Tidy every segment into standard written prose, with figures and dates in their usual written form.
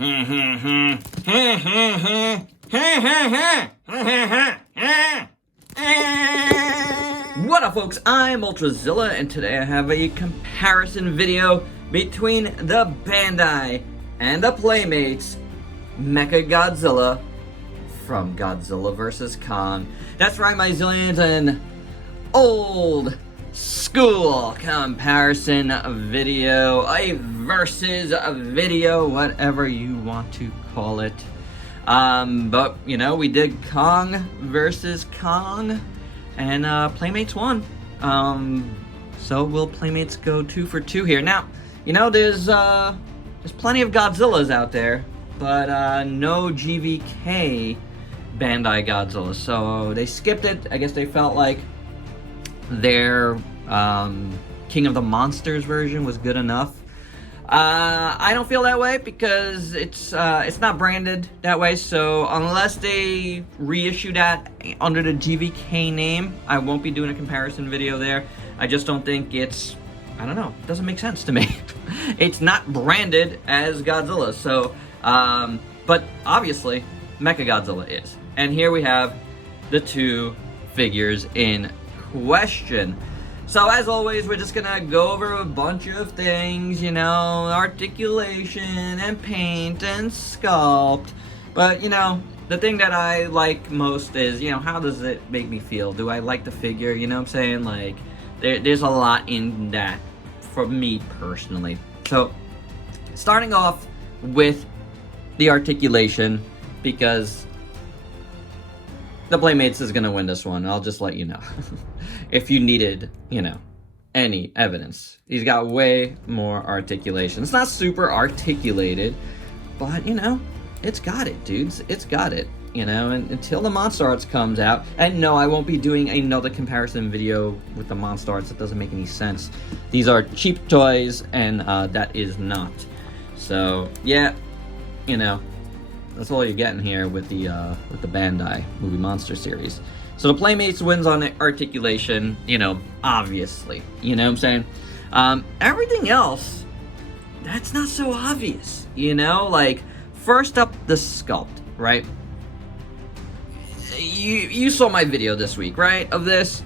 What up, folks? I'm Ultrazilla, and today I have a comparison video between the Bandai and the Playmates Mechagodzilla from Godzilla vs. Kong. That's right, my zillions, an old school comparison video, a versus video, whatever you want to call it. But, you know, we did Kong versus Kong, and Playmates won. So will Playmates go 2 for 2 here? Now, you know, there's plenty of Godzillas out there, but no GVK Bandai Godzilla. So they skipped it. I guess they felt like their King of the Monsters version was good enough. I don't feel that way because it's not branded that way, so unless they reissue that under the GVK name, I won't be doing a comparison video there. I just don't think it's, I don't know, it doesn't make sense to me. It's not branded as Godzilla, so, but obviously, Mechagodzilla is. And here we have the two figures in question. So as always, we're just gonna go over a bunch of things, you know, articulation and paint and sculpt. But, you know, the thing that I like most is, you know, how does it make me feel? Do I like the figure? You know what I'm saying? Like, there's a lot in that for me personally. So, starting off with the articulation, because the Playmates is gonna win this one. I'll just let you know. If you needed, you know, any evidence. He's got way more articulation. It's not super articulated, but, you know, it's got it, dudes. It's got it, you know, and until the Monster Arts comes out, and no, I won't be doing another comparison video with the Monster Arts. It doesn't make any sense. These are cheap toys, and that is not. So, yeah, you know, that's all you're getting here with the Bandai Movie Monster series. So the Playmates wins on the articulation, you know, obviously. You know what I'm saying? Everything else, that's not so obvious, you know? Like, first up, the sculpt, right? You saw my video this week, right, of this.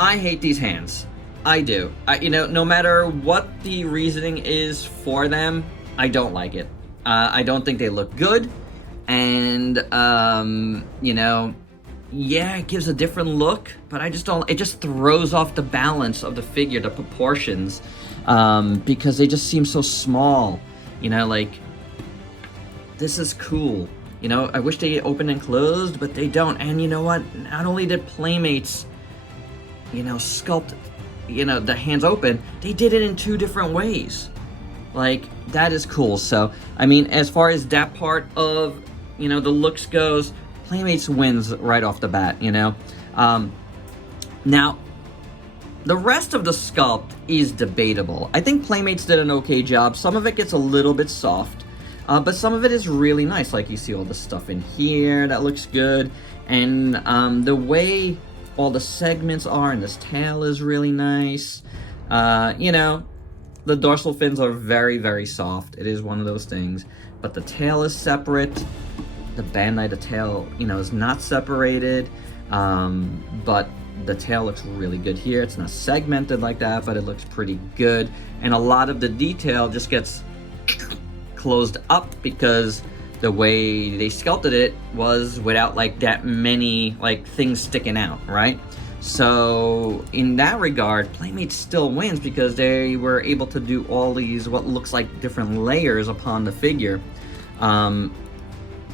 I hate these hands. I do. You know, no matter what the reasoning is for them, I don't like it. I don't think they look good, and, you know, yeah, it gives a different look, but I just don't, it just throws off the balance of the figure, the proportions, because they just seem so small, you know, like, this is cool, you know, I wish they opened and closed, but they don't, and you know what, not only did Playmates, you know, sculpt, you know, the hands open, they did it in 2 different ways. Like, that is cool. So, I mean, as far as that part of, you know, the looks goes, Playmates wins right off the bat, you know? Now, the rest of the sculpt is debatable. I think Playmates did an okay job. Some of it gets a little bit soft, but some of it is really nice. Like, you see all the stuff in here, that looks good. And the way all the segments are, and this tail is really nice. You know, the dorsal fins are very, very soft. It is one of those things. But the tail is separate. The Bandai, the tail, you know, is not separated. But the tail looks really good here. It's not segmented like that, but it looks pretty good. And a lot of the detail just gets closed up because the way they sculpted it was without, like, that many, like, things sticking out, right? So, in that regard, Playmates still wins because they were able to do all these, what looks like different layers upon the figure,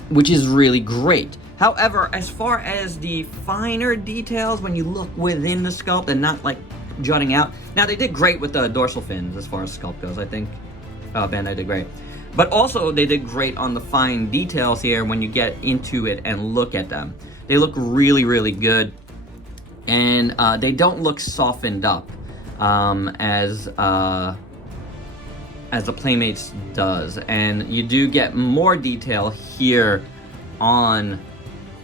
which is really great. However, as far as the finer details, when you look within the sculpt and not, like, jutting out, now they did great with the dorsal fins as far as sculpt goes. I think Bandai did great. But also, they did great on the fine details here when you get into it and look at them. They look really, really good. And they don't look softened up as the Playmates does. And you do get more detail here on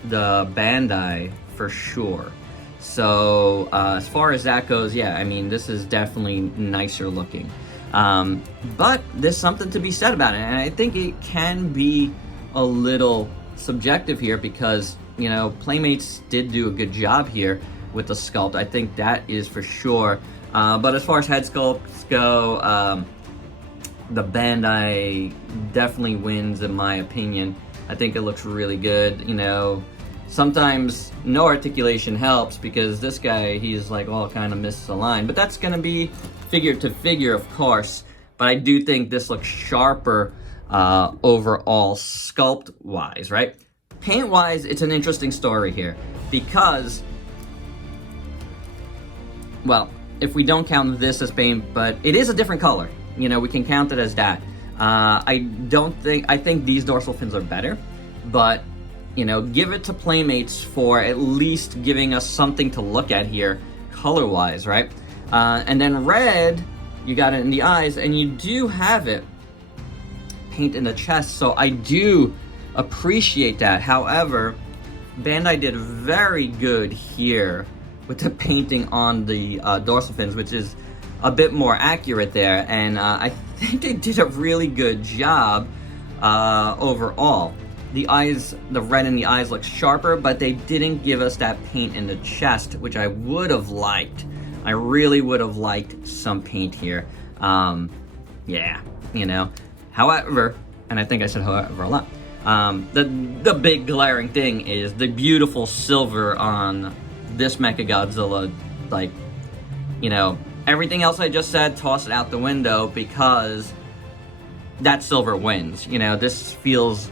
the Bandai for sure. So as far as that goes, yeah, I mean, this is definitely nicer looking. But there's something to be said about it, and I think it can be a little subjective here because, you know, Playmates did do a good job here with the sculpt. I think that is for sure. But as far as head sculpts go, the Bandai definitely wins in my opinion. I think it looks really good. You know, sometimes no articulation helps because this guy, he's like all kind of misaligned, but that's gonna be figure to figure, of course. But I do think this looks sharper overall sculpt wise, right? Paint wise, it's an interesting story here because, well, if we don't count this as paint, but it is a different color. You know, we can count it as that. I think these dorsal fins are better, but, you know, give it to Playmates for at least giving us something to look at here, color-wise, right? And then red, you got it in the eyes, and you do have it paint in the chest, so I do appreciate that. However, Bandai did very good here with the painting on the dorsal fins, which is a bit more accurate there, and I think they did a really good job overall. The eyes, the red in the eyes looks sharper, but they didn't give us that paint in the chest, which I would have liked. I really would have liked some paint here. Yeah, you know. However, and I think I said however a lot, the big glaring thing is the beautiful silver on this Mechagodzilla. Like, you know, everything else I just said, toss it out the window because that silver wins. You know, this feels,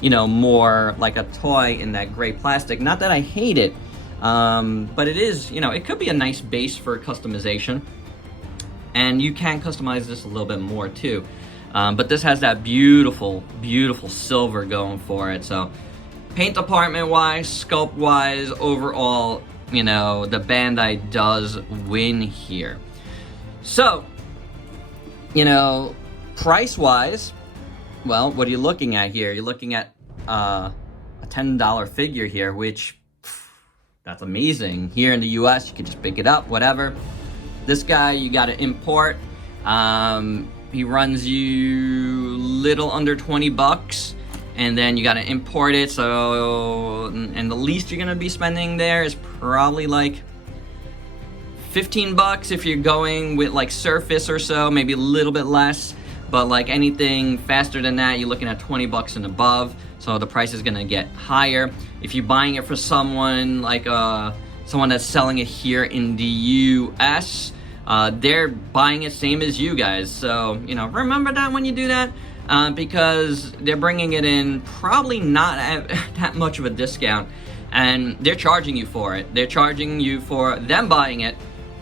you know, more like a toy in that gray plastic. Not that I hate it, but it is, you know, it could be a nice base for customization. And you can customize this a little bit more too. But this has that beautiful, beautiful silver going for it. So paint department-wise, sculpt-wise, overall, you know, the Bandai does win here. So, you know, price-wise, well, what are you looking at here? You're looking at a $10 figure here, which, that's amazing. Here in the US, you can just pick it up, whatever. This guy, you gotta import. He runs you little under 20 bucks, and then you gotta import it, so, and the least you're gonna be spending there is probably like 15 bucks if you're going with like Surface or so, maybe a little bit less, but like anything faster than that, you're looking at 20 bucks and above, so the price is gonna get higher. If you're buying it for someone like someone that's selling it here in the US, they're buying it same as you guys, so, you know, remember that when you do that, because they're bringing it in probably not at that much of a discount, and they're charging you for it. They're charging you for them buying it,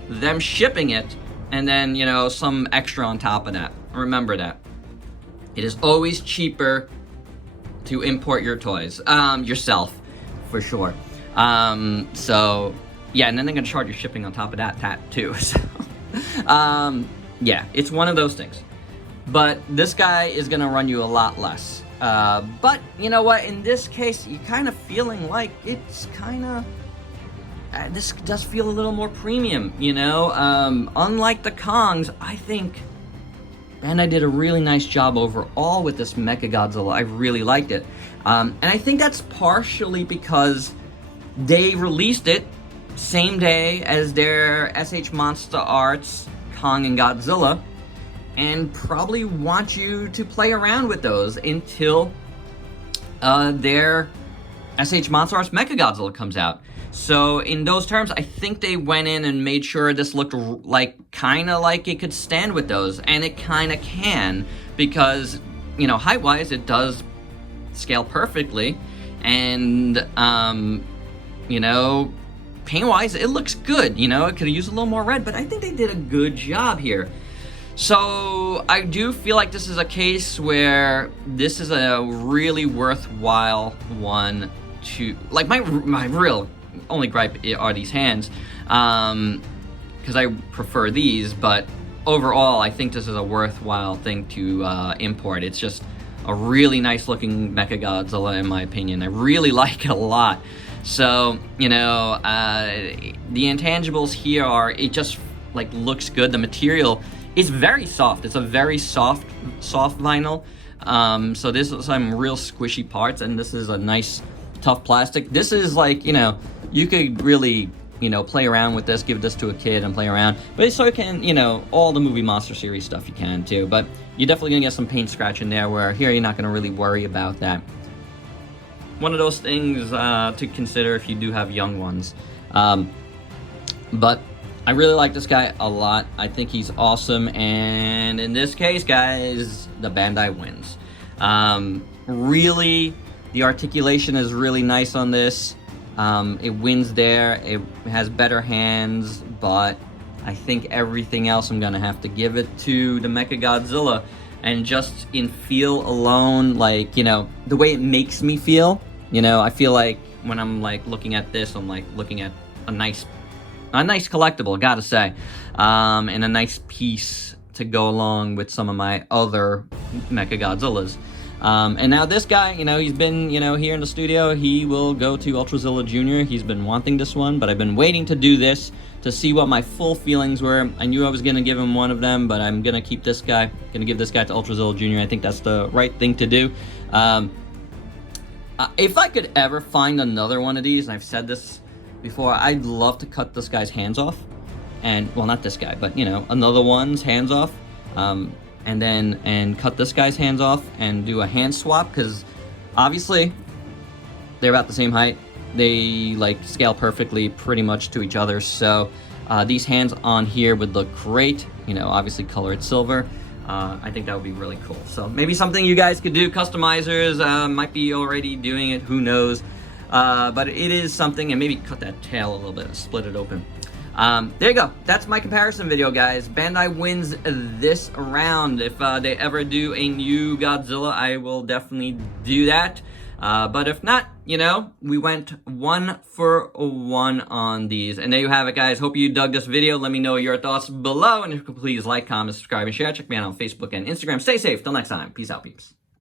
them shipping it, and then, you know, some extra on top of that. Remember that. It is always cheaper to import your toys, yourself, for sure. So, yeah, and then they're gonna charge you shipping on top of that too, so. Yeah, it's one of those things. But this guy is gonna run you a lot less. But you know what? In this case, you're kind of feeling like it's kind of... this does feel a little more premium, you know? Unlike the Kongs, I think Bandai did a really nice job overall with this Mechagodzilla. I really liked it. And I think that's partially because they released it same day as their SH Monster Arts Kong and Godzilla, and probably want you to play around with those until their SH Monster Arts Mechagodzilla comes out. So in those terms, I think they went in and made sure this looked like kind of like it could stand with those, and it kind of can, because, you know, height-wise it does scale perfectly, and you know, paint-wise, it looks good. You know, it could have used a little more red, but I think they did a good job here. So I do feel like this is a case where this is a really worthwhile one to... Like, my real only gripe are these hands, because I prefer these, but overall, I think this is a worthwhile thing to import. It's just a really nice-looking Mechagodzilla, in my opinion. I really like it a lot. So, you know, the intangibles here are, it just, like, looks good. The material It's very soft. It's a very soft vinyl. So this is some real squishy parts, and this is a nice tough plastic. This is like, you know, you could really, you know, play around with this, give this to a kid and play around. But so you can, you know, all the movie monster series stuff you can too. But you're definitely gonna get some paint scratch in there, where here you're not gonna really worry about that. One of those things to consider if you do have young ones. But I really like this guy a lot. I think he's awesome, and in this case, guys, the Bandai wins. Really, the articulation is really nice on this. It wins there. It has better hands, but I think everything else I'm gonna have to give it to the Mechagodzilla. And just in feel alone, like, you know, the way it makes me feel, you know, I feel like when I'm like looking at this, I'm like looking at a nice collectible, gotta say, and a nice piece to go along with some of my other Mechagodzillas. And now this guy, you know, he's been, you know, here in the studio. He will go to Ultrazilla Jr. He's been wanting this one, but I've been waiting to do this to see what my full feelings were. I knew I was gonna give him one of them, but I'm gonna keep this guy. Gonna give this guy to Ultrazilla Jr. I think that's the right thing to do. If I could ever find another one of these, and I've said this before, I'd love to cut this guy's hands off, and well, not this guy, but you know, another one's hands off, and cut this guy's hands off and do a hand swap, because obviously they're about the same height. They like scale perfectly pretty much to each other, so these hands on here would look great, you know, obviously colored silver. I think that would be really cool. So maybe something you guys could do, customizers might be already doing it, who knows. But it is something, and maybe cut that tail a little bit, split it open. There you go. That's my comparison video, guys. Bandai wins this round. If they ever do a new Godzilla, I will definitely do that. But if not, you know, we went 1 for 1 on these. And there you have it, guys. Hope you dug this video. Let me know your thoughts below. And if you could please like, comment, subscribe, and share. Check me out on Facebook and Instagram. Stay safe. Till next time. Peace out, peeps.